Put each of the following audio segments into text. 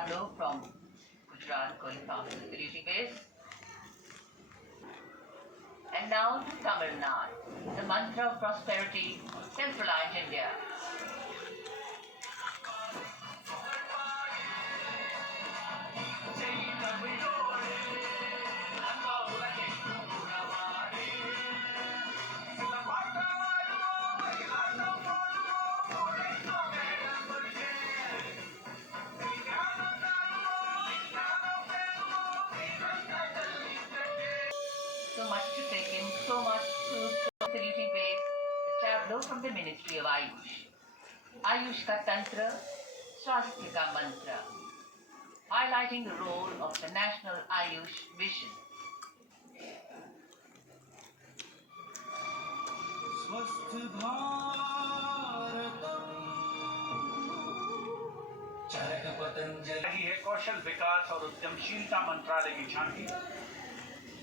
tableau from Gujarat going past the saluting base. And now to Tamil Nadu, the mantra of prosperity, self-reliant India. So much to take in, so much to saluting base, the tableau from the Ministry of Ayush. Ayush ka tantra, Swasthya ka mantra, highlighting the role of the National Ayush Mission. रही है कौशल विकास और उद्यमशीलता मंत्रालय की झांकी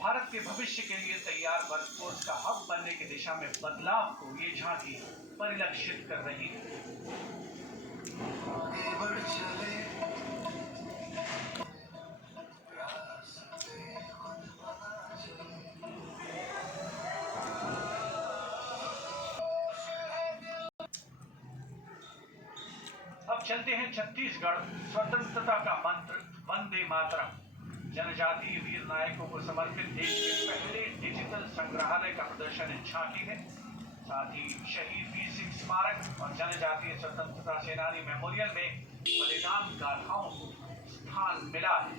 भारत के भविष्य के लिए तैयार वर्कफोर्स का हब बनने की दिशा में बदलाव को ये झांकी परिलक्षित कर रही है। अब चलते हैं छत्तीसगढ़। स्वतंत्रता का मंत्र वंदे मातरम जनजातीय वीर नायकों को समर्पित देश के पहले डिजिटल संग्रहालय का प्रदर्शन इन झांकी है। साथ ही शहीद वीर सिंह स्मारक और जनजातीय स्वतंत्रता सेनानी मेमोरियल में बलिदान गाथाओं को स्थान मिला है।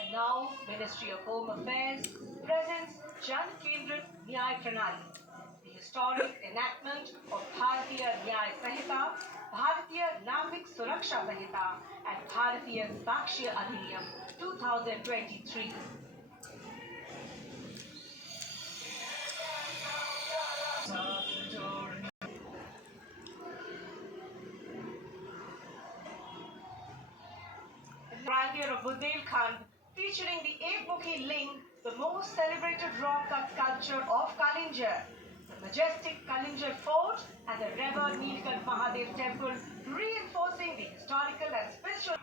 And now, Ministry of Home Affairs presents Jan Kendrit Nyay Pranali, the historic enactment of Bharatiya Nyay Sanhita, Bharatiya Namik Suraksha Sanhita, and Bharatiya Sakshya Adhiniyam 2023. Triangle of Bundelkhand, featuring the 8-mukhi ling, the most celebrated rock-cut sculpture of Kalinjar, the majestic Kalinjar fort, and the Rever Nilkant Mahadev temple, reinforcing the historical and spiritual.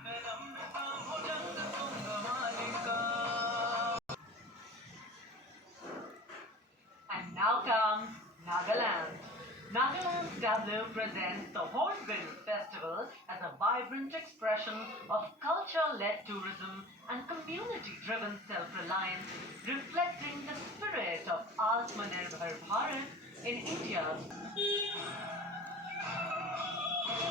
And now comes Nagaland. Nagaland's tableau presents the Hornbill Festival as a vibrant expression of culture-led tourism and community-driven self-reliance, reflecting the spirit of Atmanirbhar Bharat in India's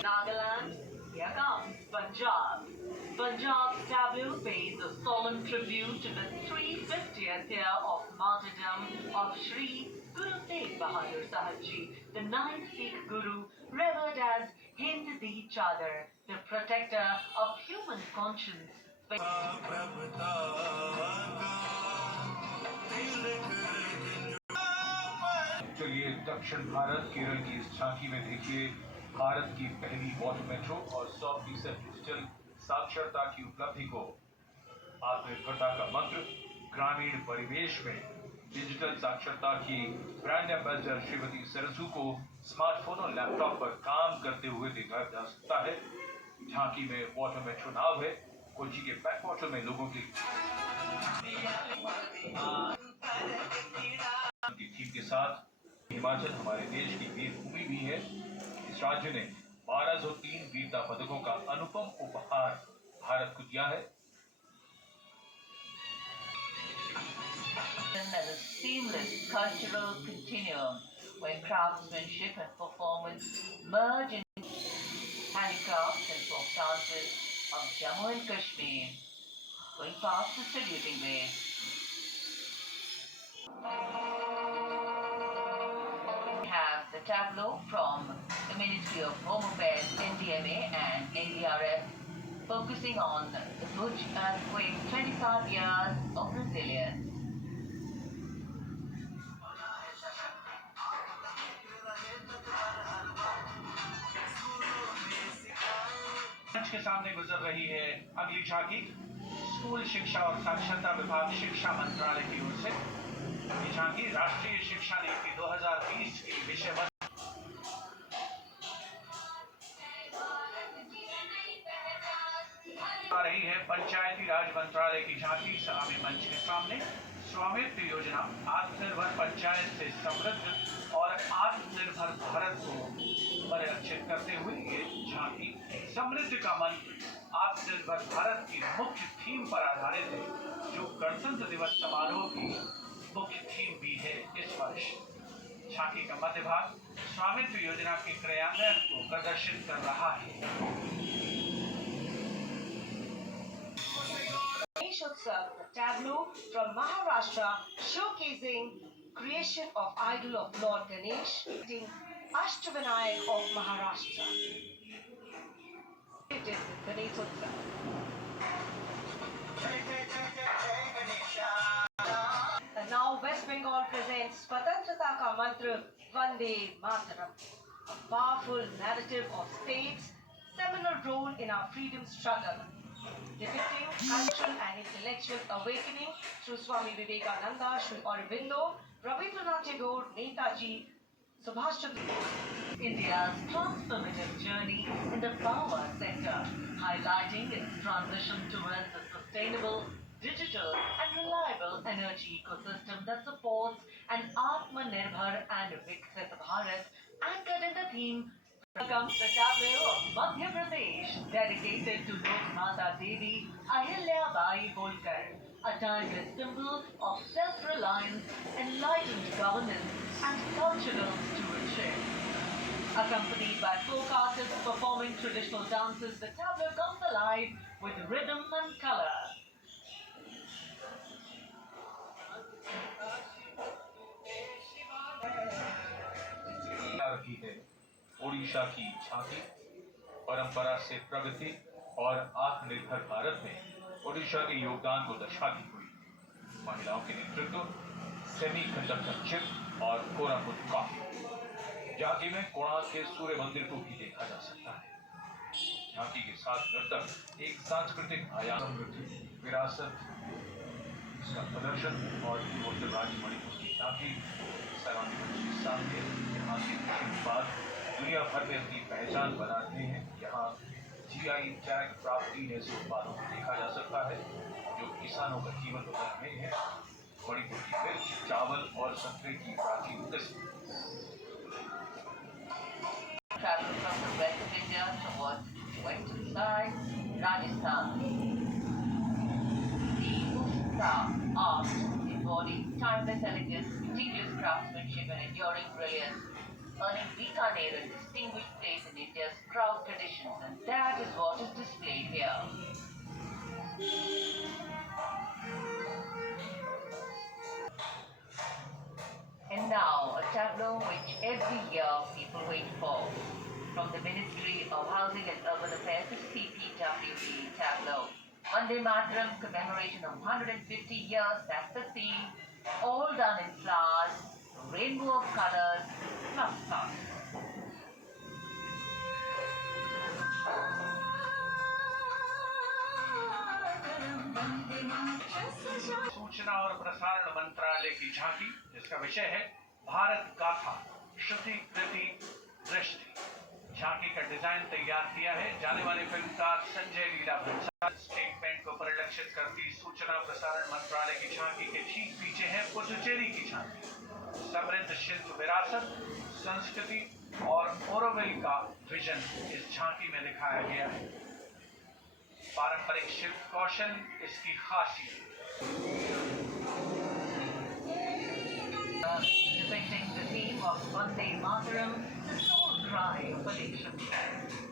Nagaland. Here comes Punjab. Punjab's tableau pays a solemn tribute to the 350th year of martyrdom of Sri Guru Tegh Bahadur Sahib Ji, the 9th Sikh Guru, revered as Hind Di Chadar, the protector of human conscience. चलिए दक्षिण भारत केरल की इस झांकी में देखिए भारत की पहली water metro और 100% डिजिटल साक्षरता की उपलब्धि को। आत्मनिर्भरता का मंत्र ग्रामीण परिवेश में डिजिटल साक्षरता की ब्रांड एम्बेसडर श्रीमती सरसू को स्मार्टफोन और लैपटॉप पर काम करते हुए देखा जा सकता है। झांकी में वाटर मेट्रो नाव है। कोची के बैक वाटर में लोगों की थीम के साथ हिमाचल हमारे देश की वीर भूमि भी है। इस राज्य ने 1203 वीरता पदकों का अनुपम उपहार भारत को दिया है। As a seamless cultural continuum where craftsmanship and performance merge in handicrafts and folk dances of Jammu and Kashmir, going past the saluting base. We have the tableau from the Ministry of Home Affairs, NDMA and NDRF, focusing on the Bhuj earthquake, 25 years of resilience. के सामने गुजर रही है अगली झांकी। School शिक्षा और साक्षरता विभाग शिक्षा मंत्रालय की ओर से ये झांकी राष्ट्रीय शिक्षा नीति 2020 की विषय वस्तु आ रही है। पंचायती राज मंत्रालय की झांकी सलामी मंच के सामने स्वामित्व योजना आत्मनिर्भर पंचायत से समृद्ध और आत्मनिर्भर भारत को परिलक्षित करते हुए ये झांकी समृद्धि का मंत्र आत्मनिर्भर भारत की मुख्य थीम पर आधारित है, जो गणतंत्र दिवस समारोह की मुख्य थीम भी है इस वर्ष। झांकी का मध्य भाग स्वामित्व योजना के क्रियान्वयन को प्रदर्शित कर रहा है। Ganesh Utsav, a tableau from Maharashtra showcasing creation of idol of Lord Ganesh, in Ashtavinayak of Maharashtra. It is Ganesh Utsav. And now West Bengal presents Swatantrata Ka Mantra Vande Mataram, a powerful narrative of state's seminal role in our freedom struggle, depicting cultural and intellectual awakening through Swami Vivekananda, Sri Aurobindo, Rabindranath Tagore, Netaji, Subhash Chandra. India's transformative journey in the power sector, highlighting its transition towards a sustainable, digital and reliable energy ecosystem that supports an Atmanirbhar and Viksit Bharat anchored in the theme comes the tableau of Madhya Pradesh, dedicated to Lok Mata Devi Ahilya Bai Holkar, a timeless symbol of self-reliance, enlightened governance, and cultural stewardship. Accompanied by folk artists performing traditional dances, the tableau comes alive with rhythm and color. रही है ओडिशा की झांकी परंपरा से प्रगति और आत्मनिर्भर भारत में ओडिशा के योगदान को दर्शाती हुई महिलाओं के नेतृत्व, सेमी कंडक्टर चिप और कोरापुट कॉफी। झांकी में कोणार्क के सूर्य मंदिर को भी देखा जा सकता है। झांकी के साथ नर्तक एक सांस्कृतिक आयाम विरासत इसका प्रदर्शन और राज्य मणिपुर की झांकी सलामी मंच के सामने यहाँ के उत्पाद दुनिया भर में अपनी पहचान बनाते हैं। यहाँ जीआई टैग प्राप्ति जैसे उत्पादों को देखा जा सकता है जो किसानों का जीवन बदल रहे हैं। मणिपुर की मिर्च, चावल और संतरे की प्राचीन किस्म। Travel from the west of India towards western side, Rajasthan. The Utsav art embodies timeless elegance, meticulous craftsmanship and enduring brilliance, earning Bikaner a distinguished place in India's proud traditions, and that is what is displayed here. And now, a tableau which every year people wait for. From the Ministry of Housing and Urban Affairs, the CPWD tableau. Vande Mataram commemoration of 150 years, that's the theme. All done in flowers, rainbow of colors, plus stars. सूचना और प्रसारण मंत्रालय की झांकी, जिसका विषय है भारत गाथा श्रुति कृति दृष्टि। झांकी का डिजाइन तैयार किया है जाने वाले फिल्मकार संजय लीला भंसाली। स्टेटमेंट को परिलक्षित करती सूचना प्रसारण मंत्रालय की झांकी के ठीक पीछे है पुडुचेरी की झांकी। समृद्ध शिल्प विरासत, संस्कृति और ओरोविल का विजन इस झांकी में दिखाया गया है। पारंपरिक शिल्प कौशल इसकी खासियत। Depicting the theme of Vande Mataram, the soul cry of a nation.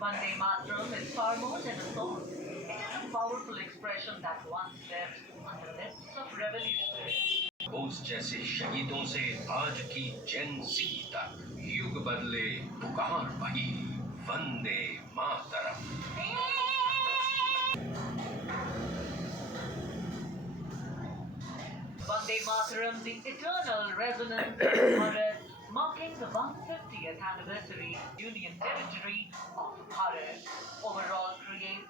Vande Mataram is far more than a song. It is a powerful expression that once lived on the lips of revolutionaries. Bose जैसे शहीदों से आज की जेन ज़ी तक युग बदले पुकार वही Vande Mataram. Vande Mataram, the eternal resonance of Bharat, marking the 150th anniversary Union Territory of Bharat. Overall create